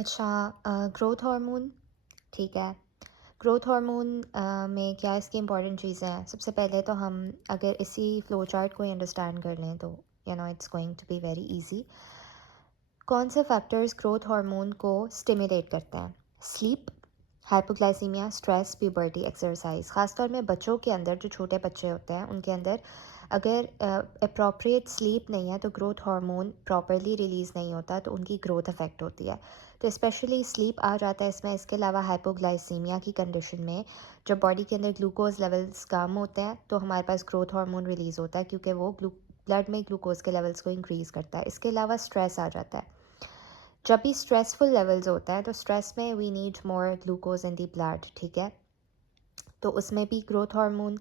अच्छा, growth hormone, ठीक है। ग्रोथ हार्मोन में क्या इसकी इंपॉर्टेंट चीज़ें हैं? सबसे पहले तो हम अगर इसी फ्लो चार्ट को अंडरस्टैंड कर लें तो it's going to be very easy. कौन से फैक्टर्स ग्रोथ हार्मोन को स्टिमुलेट करते हैं? Sleep, hypoglycaemia, stress, puberty, exercise. ख़ासतौर में बच्चों के अंदर, जो छोटे बच्चे होते हैं उनके अंदर अगर अप्रोप्रिएट स्लीप नहीं है तो ग्रोथ हार्मोन प्रॉपरली रिलीज़ नहीं होता, तो उनकी ग्रोथ अफेक्ट होती है। तो स्पेशली स्लीप आ जाता है इसमें। इसके अलावा हाइपोग्लाइसीमिया की कंडीशन में जब बॉडी के अंदर ग्लूकोज लेवल्स कम होते हैं तो हमारे पास ग्रोथ हार्मोन रिलीज़ होता है, क्योंकि वो ब्लड में ग्लूकोज के लेवल्स को इंक्रीज़ करता है। इसके अलावा स्ट्रेस आ जाता है। जब भी स्ट्रेसफुल लेवल्स होता है तो स्ट्रेस में we need more glucose in the blood, ठीक है। तो उसमें भी ग्रोथ हार्मोन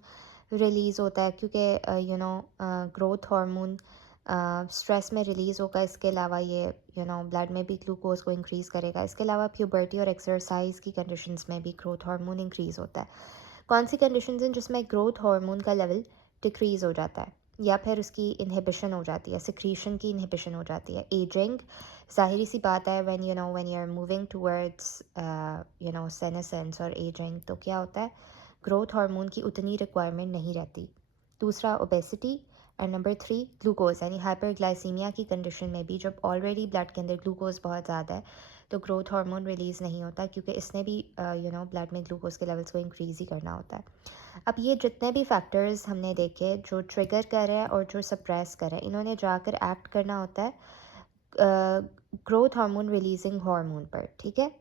रिलीज़ होता है, क्योंकि ग्रोथ हार्मोन स्ट्रेस में रिलीज़ होगा। इसके अलावा ये ब्लड में भी ग्लूकोज को इंक्रीज़ करेगा। इसके अलावा प्यूबर्टी और एक्सरसाइज की कंडीशंस में भी ग्रोथ हार्मोन इंक्रीज़ होता है। कौन सी कंडीशंस हैं जिसमें ग्रोथ हार्मोन का लेवल डिक्रीज़ हो जाता है या फिर उसकी इनहिबिशन हो जाती है, सिक्रीशन की इनहिबिशन हो जाती है? एजिंग, ज़ाहिर सी बात है, when you are moving towards senescence और एजिंग, तो क्या होता है, ग्रोथ हार्मोन की उतनी रिक्वायरमेंट नहीं रहती। दूसरा ओबेसिटी, एंड नंबर 3 ग्लूकोज, यानी हाइपरग्लाइसीमिया की कंडीशन में भी जब ऑलरेडी ब्लड के अंदर ग्लूकोज बहुत ज़्यादा है तो ग्रोथ हार्मोन रिलीज़ नहीं होता, क्योंकि इसने भी ब्लड में ग्लूकोज के लेवल्स को इंक्रीज़ ही करना होता है। अब ये जितने भी फैक्टर्स हमने देखे जो ट्रिगर कर रहे हैं और जो सप्रेस कर रहे हैं, इन्होंने जाकर एक्ट करना होता है ग्रोथ हार्मोन रिलीजिंग हार्मोन पर, ठीक है।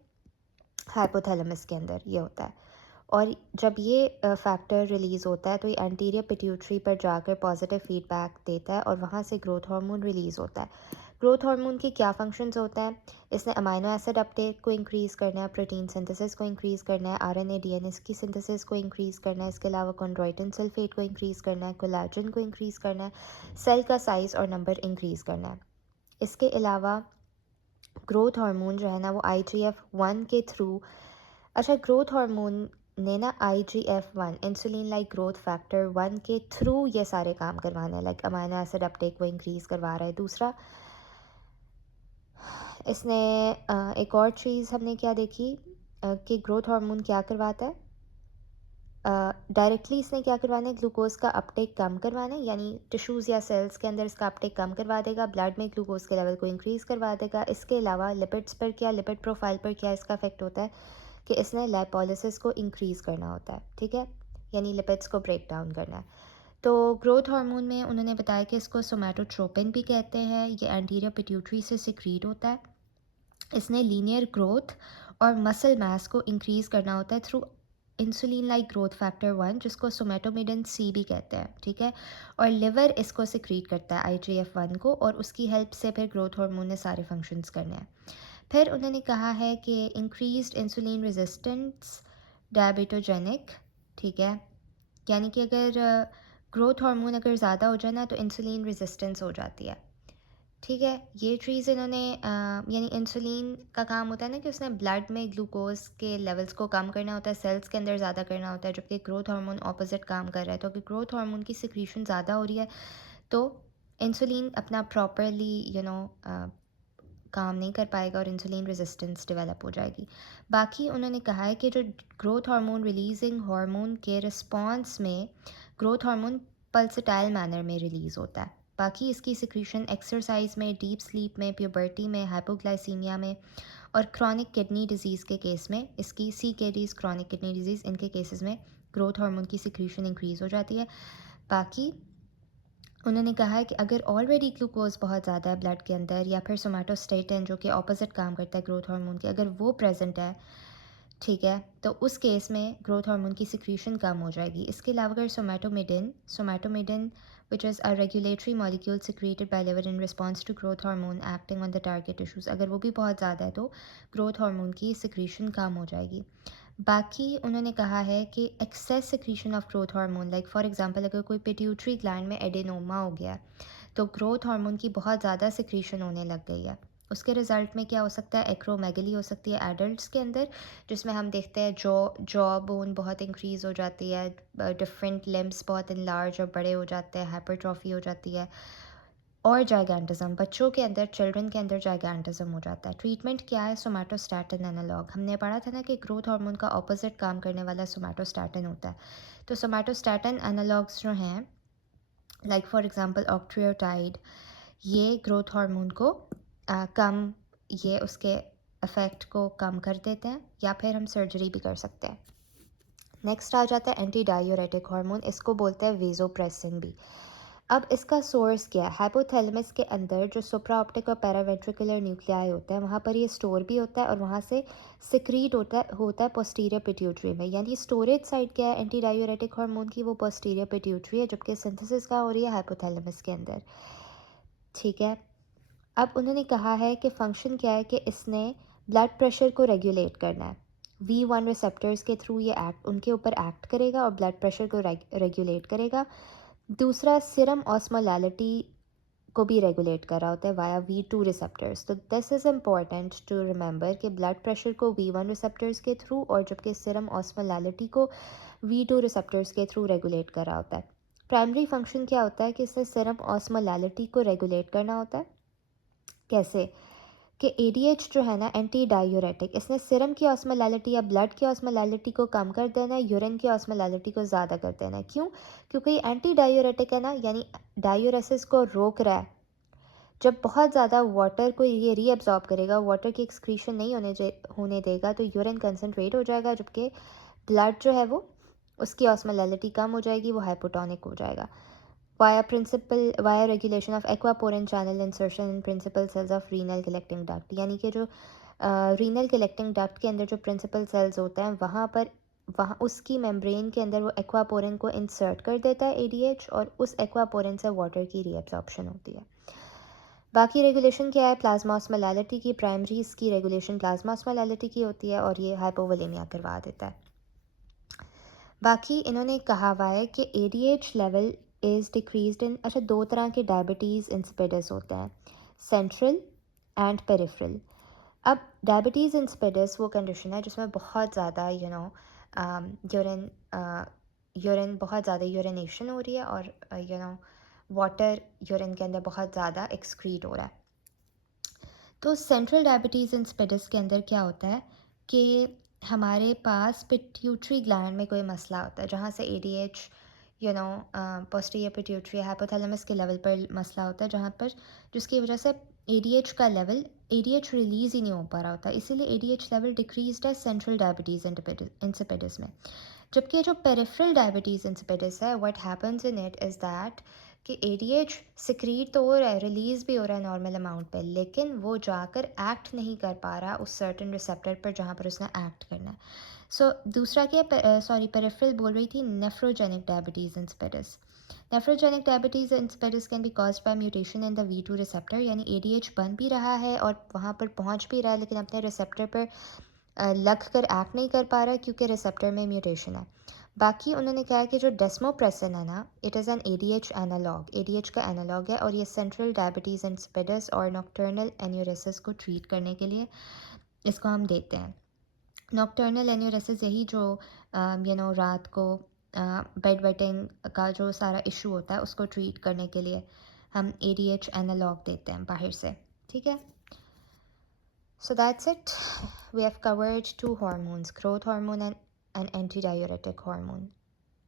हाइपोथैलेमस के अंदर ये होता है। और जब ये फैक्टर रिलीज़ होता है तो ये एंटीरियर पिट्यूटरी पर जाकर पॉजिटिव फीडबैक देता है और वहाँ से ग्रोथ हार्मोन रिलीज़ होता है। ग्रोथ हार्मोन के क्या फंक्शंस होते हैं? इसने अमाइनो एसिड अपटेक को इंक्रीज़ करना है, प्रोटीन सिंथेसिस को इंक्रीज़ करना है, आरएनए डीएनए की सिंथेसिस को इंक्रीज़ करना है। इसके अलावा कॉन्ड्रोइटिन सल्फेट को इंक्रीज़ करना है, कोलेजन को इंक्रीज़ करना है, सेल का साइज़ और नंबर इंक्रीज़ करना है। इसके अलावा ग्रोथ हार्मोन जो है ना वो IGF-1 के थ्रू, अच्छा, ग्रोथ हार्मोन ने ना IGF-1 insulin like growth factor 1 के थ्रू ये सारे काम करवाने हैं, लाइक अमाइनो एसिड अपटेक को इंक्रीज़ करवा रहा है। दूसरा, इसने एक और चीज़ हमने क्या देखी, कि ग्रोथ हार्मोन क्या करवाता है, डायरेक्टली इसने क्या करवाना है, ग्लूकोज का अपटेक कम करवाना है, यानी टिश्यूज़ या सेल्स के अंदर इसका अपटेक कम करवा देगा, ब्लड में ग्लूकोज के लेवल को इंक्रीज़ करवा देगा। इसके अलावा लिपिड्स पर क्या, लिपिड प्रोफाइल पर क्या इसका इफेक्ट होता है कि इसने लाइपोलिसिस को इंक्रीज़ करना होता है, ठीक है, यानी लिपिड्स को ब्रेक डाउन करना है। तो ग्रोथ हार्मोन में उन्होंने बताया कि इसको सोमैटोट्रोपिन भी कहते हैं, ये एंटीरियर पिट्यूटरी से सिक्रीट होता है। इसने लीनियर ग्रोथ और मसल मास को इंक्रीज़ करना होता है through insulin like growth factor 1, जिसको सोमेटोमिडन सी भी कहते हैं, ठीक है। और लिवर इसको सिक्रीट करता है IGF-1 को, और उसकी हेल्प से फिर ग्रोथ हार्मोन ने सारे फंक्शंस करने हैं। फिर उन्होंने कहा है कि इंक्रीज्ड इंसुलिन रेजिस्टेंस डायबिटोजेनिक, ठीक है, यानी कि अगर ग्रोथ हार्मोन अगर ज़्यादा हो जाए ना तो इंसुलिन रेजिस्टेंस हो जाती है, ठीक है। ये चीज़ इन्होंने यानी इंसुलिन का काम होता है ना कि उसने ब्लड में ग्लूकोज के लेवल्स को कम करना होता है, सेल्स के अंदर ज़्यादा करना होता है, जबकि ग्रोथ हार्मोन ऑपोजिट काम कर रहा है। तो अगर ग्रोथ हार्मोन की सिक्रीशन ज़्यादा हो रही है तो इंसुलिन अपना प्रॉपरली काम नहीं कर पाएगा और इंसुलिन रेजिस्टेंस डेवलप हो जाएगी। बाकी उन्होंने कहा है कि जो ग्रोथ हार्मोन रिलीजिंग हार्मोन के रिस्पॉन्स में ग्रोथ हार्मोन पल्सटाइल मैनर में रिलीज़ होता है। बाकी इसकी सिक्रीशन एक्सरसाइज में, डीप स्लीप में, प्यूबर्टी में, हाइपोग्लाइसीमिया में और क्रॉनिक किडनी डिजीज़ के केस में, इसकी CKDs, क्रॉनिक किडनी डिजीज़, इनके केसेस में ग्रोथ हार्मोन की सिक्रीशन इंक्रीज़ हो जाती है। बाकी उन्होंने कहा है कि अगर ऑलरेडी ग्लूकोज बहुत ज़्यादा है ब्लड के अंदर, या फिर सोमेटोस्टेटिन जो कि ऑपोजिट काम करता है ग्रोथ हार्मोन के, अगर वो प्रेजेंट है, ठीक है, तो उस केस में ग्रोथ हार्मोन की सिक्रीशन कम हो जाएगी। इसके अलावा अगर somatomedin which is a regulatory molecule secreted by liver in response to growth hormone acting on the target tissues, अगर वो भी बहुत ज़्यादा है तो ग्रोथ हार्मोन की सिक्रीशन कम हो जाएगी। बाकी उन्होंने कहा है कि excess secretion of growth hormone, like for example अगर कोई पिट्यूटरी ग्लैंड में एडेनोमा हो गया तो ग्रोथ हार्मोन की बहुत ज़्यादा सिक्रीशन होने लग गई है, उसके रिजल्ट में क्या हो सकता है, एक्रोमेगली हो सकती है एडल्ट्स के अंदर, जिसमें हम देखते हैं जॉ बोन बहुत इंक्रीज़ हो जाती है, डिफरेंट लिम्ब्स बहुत इनलार्ज और बड़े हो जाते हैं, हाइपरट्रॉफी हो जाती है। और जाइगेंटिज्म, बच्चों के अंदर, चिल्ड्रन के अंदर जाइगेंटिज्म हो जाता है। ट्रीटमेंट क्या है? Somatostatin analogue. हमने पढ़ा था ना कि ग्रोथ हार्मोन का ऑपोजिट काम करने वाला सोमैटोस्टैटिन होता है। तो सोमैटोस्टैटिन एनालॉग्स जो हैं, लाइक फॉर एग्जांपल ऑक्ट्रियोटाइड, ये ग्रोथ हार्मोन को कम, ये उसके इफ़ेक्ट को कम कर देते हैं, या फिर हम सर्जरी भी कर सकते हैं। नेक्स्ट आ जाता है एंटी डायूरेटिक हार्मोन, इसको बोलते हैं वेजोप्रेसिन भी। अब इसका सोर्स क्या है? हाइपोथैलेमस के अंदर जो सुप्राऑप्टिक और पैरावेंट्रिकुलर न्यूक्लियाई होता है, वहाँ पर ये स्टोर भी होता है और वहाँ से सिक्रीट होता है पोस्टीरियर पिट्यूटरी में। यानी स्टोरेज साइड क्या है एंटी डायूरेटिक हार्मोन की? वो पोस्टीरियर पिट्यूटरी है, जबकि सिंथेसिस कहाँ हो रही है? हाइपोथैलेमस के अंदर। ठीक है। अब उन्होंने कहा है कि फंक्शन क्या है, कि इसने ब्लड प्रेशर को रेगुलेट करना है। V1 रिसेप्टर्स के थ्रू ये उनके ऊपर एक्ट करेगा और ब्लड प्रेशर को रेगुलेट करेगा। दूसरा, सीरम ऑस्मोलैलिटी को भी रेगुलेट कर रहा होता है वाया V2 रिसेप्टर्स। तो this is important to remember कि ब्लड प्रेशर को V1 रिसेप्टर्स के थ्रू, और जबकि सीरम ऑस्मोलैलिटी को V2 रिसेप्टर्स के थ्रू रेगुलेट कर रहा होता है। प्राइमरी फंक्शन क्या होता है? कि इससे सीरम ऑस्मोलैलिटी को रेगुलेट करना होता है। कैसे? कि ADH जो है ना, एंटी डायूरेटिक, इसने सीरम की ऑस्मोलैलिटी या ब्लड की ऑस्मोलैलिटी को कम कर देना है, यूरिन की ऑस्मोलैलिटी को ज़्यादा कर देना है। क्यों? क्योंकि ये एंटी डायूरेटिक है ना, यानी डायूरेसिस को रोक रहा है। जब बहुत ज़्यादा वाटर को ये रीअब्जॉर्ब करेगा, वाटर की एक्सक्रीशन नहीं होने देगा, तो यूरिन कंसनट्रेट हो जाएगा, जबकि ब्लड जो है वो, उसकी ऑस्मोलैलिटी कम हो जाएगी, वो हाइपोटोनिक हो जाएगा। Via regulation of aquaporin channel insertion in principal cells of renal collecting duct, यानी कि जो रीनल कलेक्टिंग डक्ट के अंदर जो प्रिंसिपल सेल्स होते हैं, वहाँ उसकी मेम्ब्रेन के अंदर वो एक्वापोरिन को इंसर्ट कर देता है ADH, और उस एक्वापोरिन से वाटर की रीअब्जॉर्प्शन होती है। बाकी रेगुलेशन क्या है? प्लाज्मा ऑस्मोलैलिटी की। प्राइमरी इसकी रेगुलेशन प्लाज्मा ऑस्मोलैलिटी की होती है, और ये हाइपोवोलेमिया करवा देता है। बाकी इन्होंने कहा हुआ है कि ADH लेवल इज़ डिक्रीज्ड इन, अच्छा, दो तरह के डायबिटीज़ इंसिपिडस होते हैं, सेंट्रल एंड पेरिफेरल। अब डायबिटीज़ इंसिपिडस वो कंडीशन है जिसमें बहुत ज़्यादा यूरिन यूरिन बहुत ज़्यादा यूरिनेशन हो रही है, और वाटर यूरिन के अंदर बहुत ज़्यादा एक्सक्रीट हो रहा है। तो सेंट्रल डायबिटीज़ इंसिपिडस के अंदर क्या होता है कि हमारे पास पिट्यूटरी ग्लैंड में कोई मसला होता है, जहाँ से ADH पोस्टीरियर पिट्यूटरी हाइपोथैलेमस के लेवल पर मसला होता है, जहाँ पर जिसकी वजह से ADH रिलीज़ ही नहीं हो पा रहा होता, इसीलिए ADH लेवल डिक्रीज्ड है सेंट्रल डायबिटीज़ इंसिपिडस में। जबकि जो पेरिफेरल डायबिटीज़ इंसिपिडस है, what happens in it is that कि ADH सिक्रीट तो हो रहा है, रिलीज़ भी हो रहा है नॉर्मल अमाउंट पे, लेकिन वो जाकर एक्ट नहीं कर पा रहा उस सर्टेन रिसेप्टर पर जहाँ पर उसने एक्ट करना है। सो दूसरा क्या, पेरिफेरल बोल रही थी, nephrogenic diabetes insipidus. Nephrogenic diabetes insipidus can be caused by mutation in the V2 receptor, यानी ADH बन भी रहा है और वहाँ पर पहुँच भी रहा है, लेकिन अपने रिसेप्टर पर लग कर एक्ट नहीं कर पा रहा है, क्योंकि रिसेप्टर में म्यूटेशन है। बाकी उन्होंने कहा कि जो डेस्मोप्रेसिन है ना, it is an ADH analogue, ADH का एनालॉग है, और ये सेंट्रल डायबिटीज़ इंसिपिडस और नॉक्टर्नल एन्यूरेसिस को ट्रीट करने के लिए इसको हम देते हैं। नॉक्टर्नल एन्यूरेसिस यही जो रात को बेड वेटिंग का जो सारा इशू होता है, उसको ट्रीट करने के लिए हम ADH एनालॉग देते हैं बाहर से। ठीक है। So that's it. We have covered two hormones, growth hormone and antidiuretic hormone.